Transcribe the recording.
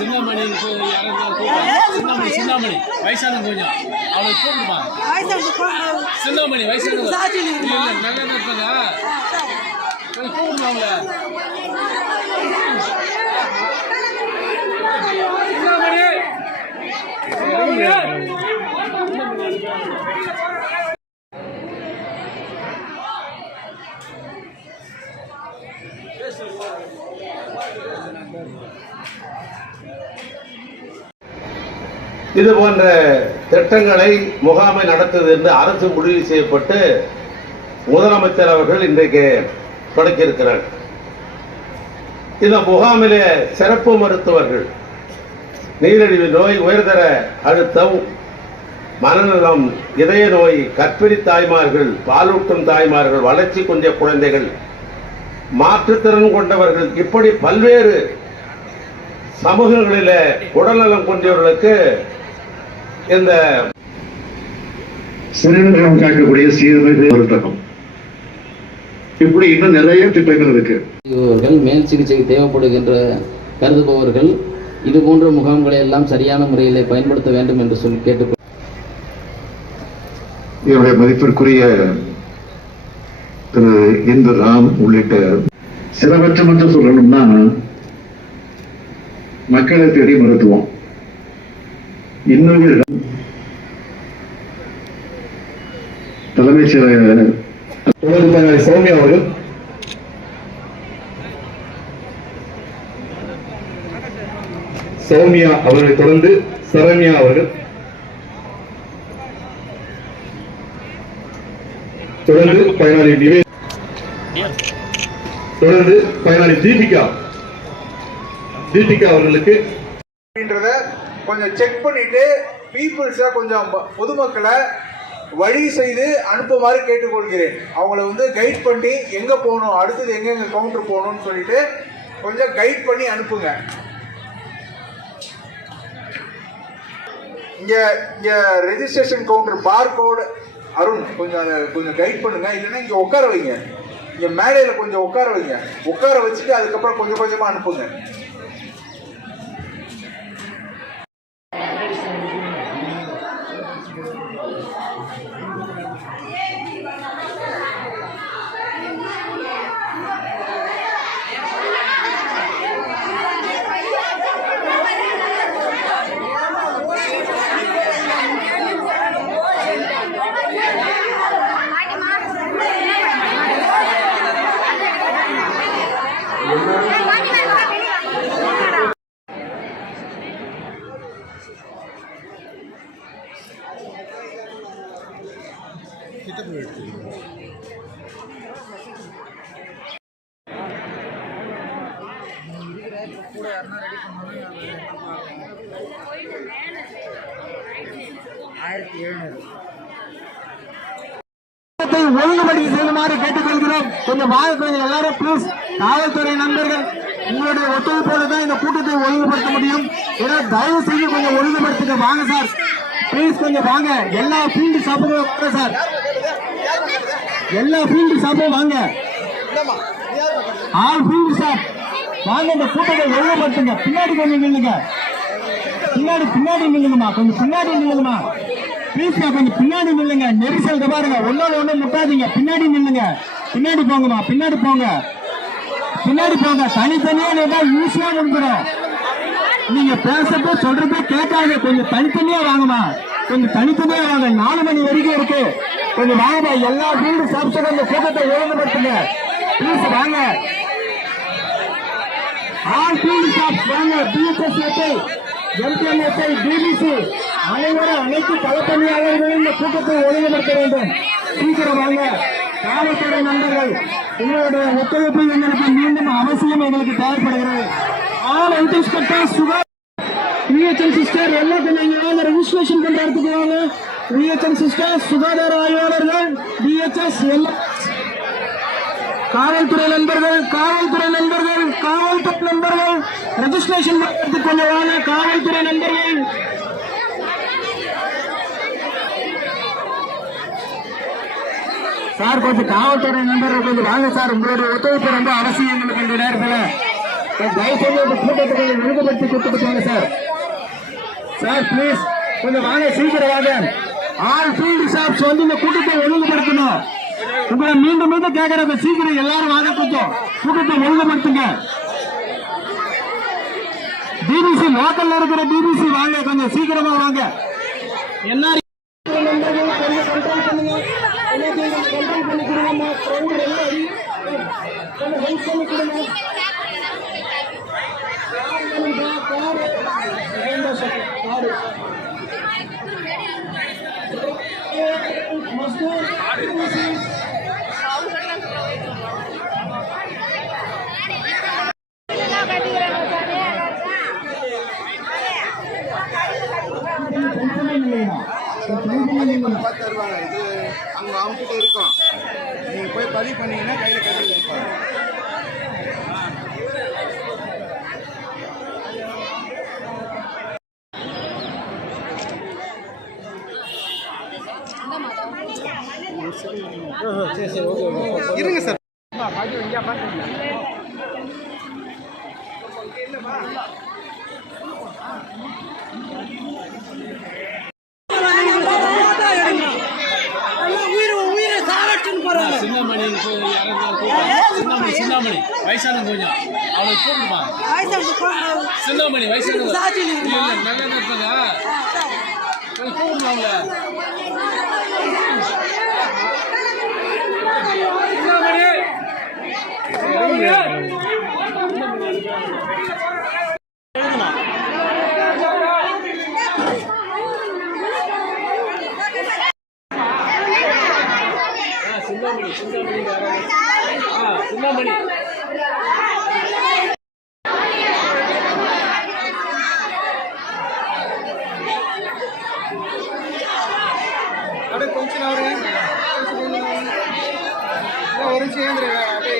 சின்னமணி சின்னமணி வயசானவங்க கொஞ்சம் அவளை கூப்பிடுமா சின்னமணி வயசானவங்க நல்லா இருப்பாங்க கொஞ்சம் கூப்பிடுமா அவங்கள இது போன்ற திட்டங்களை முகாமை நடத்துவது என்று அரசு முடிவு செய்யப்பட்டு முதலமைச்சர் அவர்கள் இன்றைக்கு தொடக்கியிருக்கிறார். இந்த முகாமிலே சிறப்பு மருத்துவர்கள் நீரிழிவு நோய், உயர்தர அழுத்தம், மனநலம், இதய நோய், கர்ப்பிணி தாய்மார்கள், பாலூட்டும் தாய்மார்கள், வளர்ச்சி குன்றிய குழந்தைகள், மாற்றுத்திறன் கொண்டவர்கள், இப்படி பல்வேறு சமூகங்களில உடல்நலம் கொண்டவர்களுக்கு இந்த சிறுநீரகம் காக்கக்கூடிய சீர்மிகு மருத்துவம், இப்படி இன்னும் நிறைய திட்டங்கள் இருக்கு. மேல் சிகிச்சைக்கு தேவைப்படுகின்ற கருதுபவர்கள் இது போன்ற முகாம்களை எல்லாம் சரியான முறையில் பயன்படுத்த வேண்டும் என்று சொல்லி கேட்டுக்கொள்ள என்னுடைய மதிப்பிற்குரிய திரு இந்து ராம் உள்ளிட்ட சிலவற்றை மட்டும் சொல்லணும்னா, மக்களை தேடி மருத்துவம் இன்னொரு தலைமைச் செயலர் சௌமியா அவர்கள், சௌமியா அவர்களை தொடர்ந்து சரண்யா அவர்கள், தொடர்ந்து பயனாளி தொடர்ந்து பயனாளி தீபிகா அவர்களுக்கு கொஞ்சம் செக் பண்ணிட்டு பீப்புள்ஸை கொஞ்சம் பொதுமக்களை வழி செய்து அனுப்புமாறு கேட்டுக்கொள்கிறேன். அவங்கள கைட் பண்ணி எங்கே போகணும், அடுத்தது எங்கெங்கே கவுண்டர் போகணும்னு சொல்லிட்டு கொஞ்சம் கைட் பண்ணி அனுப்புங்க. இங்கே ரெஜிஸ்ட்ரேஷன் கவுண்டர் பார்கோடு அருண் கொஞ்சம் அதை கொஞ்சம் கைட் பண்ணுங்க. இல்லைன்னா இங்கே உட்கார வைங்க, இங்கே மேடையில் கொஞ்சம் உட்கார வைங்க. உட்கார வச்சுட்டு அதுக்கப்புறம் கொஞ்சம் கொஞ்சமாக அனுப்புங்க. ஒழுங்குபடி செய்யுமாறு கேட்டுக்கொள்கிறோம். கொஞ்சம் கொஞ்சம் எல்லாரும் ப்ளீஸ், காவல்துறை நண்பர்கள் உங்களுடைய ஒத்துழைப்போடு தான் இந்த கூட்டத்தை ஒழுங்குபடுத்த முடியும். தயவு செய்து கொஞ்சம் ஒழுங்குபடுத்துங்க. வாங்க சார், ப்ளீஸ் கொஞ்சம் வாங்க. எல்லா ஃபீல்டு ஸ்டாஃபும் வாங்க சார், எல்லா ஃபீல்டு ஸ்டாஃபும் வாங்க, ஆல் ஃபீல்டு ஸ்டாஃப் வாங்க. இந்த கூட்டத்தை ஒழுங்குபடுத்துங்க. பின்னாடி கொஞ்சம் நில்லுங்க, பின்னாடி நில்லுங்கம்மா, கொஞ்சம் பின்னாடி நில்லுங்கம்மா ப்ளீஸ்மா, கொஞ்சம் பின்னாடி நில்லுங்க. நெரிசல் பாருங்க, ஒன்னோட ஒண்ணு முட்டாதீங்க. பின்னாடி நில்லுங்க, பின்னாடி போங்கம்மா, பின்னாடி போங்க. தனித்தனியா நின்றா ஈஸியா முடிஞ்சிடும். நீங்க பேசப்போ சொல்றப்ப கேட்காது. கொஞ்சம் தனித்தனியா வாங்கம்மா, கொஞ்சம் தனித்தனியா வாங்க. 4 மணி வரைக்கும் இருக்கு. கொஞ்சம் வாங்கம்மா. எல்லா ஃபீல்டு ஸ்டாஃப்ஸும் இந்த கூட்டத்தை ஒழுங்குபடுத்துங்க ப்ளீஸ். வாங்க, ஆல் ஃபீல்டு ஸ்டாஃப்ஸ் வாங்க. பிஎஸ்எஸ்ஐ, எம்டிஎன்எஸ்ஐ, டிபிசி அனைவரும், அனைத்து களப்பணியாளர்களும் இந்த கூட்டத்தை ஒழுங்குபடுத்த வேண்டும். சீக்கிரம் வாங்க. காவல்துறை நண்பர்கள், உங்களுடைய ஒத்துழைப்பு எங்களுக்கு மீண்டும் அவசியம், எங்களுக்கு தேவைப்படுகிறது. All health inspector, sugar, VHM sister எல்லாம் கொஞ்சம் ரெஜிஸ்ட்ரேஷன் பண்ற இடத்துக்கு வாங்க. விஹெச்எம் சிஸ்டர், சுகாதார ஆய்வாளர்கள், டிஹெச்எஸ் எல்லாம், காவல்துறை நண்பர்கள் ரெஜிஸ்ட்ரேஷன் பண்றதுக்கு கொஞ்சம் வாங்க. காவல்துறை நண்பர்கள், சார் கொஞ்சம் காவல்துறை நண்பர்கள் கொஞ்சம் வாங்க சார். உங்களுடைய ஒத்துழைப்பு ரொம்ப அவசியம் எங்களுக்கு இந்த நேரத்தில். தயவு செஞ்சு இந்த கூட்டத்தை கொஞ்சம் ஒழுங்குபடுத்தி கொடுத்துட்டு போங்க சார். சார் ப்ளீஸ் கொஞ்சம் வாங்க, சீக்கிரம் வாங்க. ஆல் ஃபீல்டு ஸ்டாஃப்ஸ் வந்து இந்த கூட்டத்தை ஒழுங்குபடுத்தணும். உங்களை மீண்டும் மீண்டும் கேட்கறத சீக்கிரம் எல்லாரும் வாங்க, கொஞ்சம் கூட்டத்தை ஒழுங்குபடுத்துங்க. டிபிசி லோக்கல்ல இருக்கிற டிபிசி வாங்க, கொஞ்சம் சீக்கிரமா வாங்க. என்ன கண்ட்ரோல் பண்ணுங்க, கண்ட்ரோல் பண்ணி கொடுங்க. ஹெல்ப் பண்ணி கொடுங்க. பார்த்து தருவாங்க. இது அவங்ககிட்ட இருக்கும். நீங்க போய் பதிவு பண்ணீங்கன்னா கையில கட்டி கொடுப்பாங்க. இருங்க சார். சிந்தாமணி வயசான கொஞ்சம் அவளை கூப்பிடுமா? சிந்தாமணி வயசான நல்லா இருப்பாங்க, கொஞ்சம் கூப்பிடுமா அவங்கள? சிந்தாமணி சிந்தாமணி அட கொஞ்சம் ஒரு சேர்ந்துருங்க. அப்படியே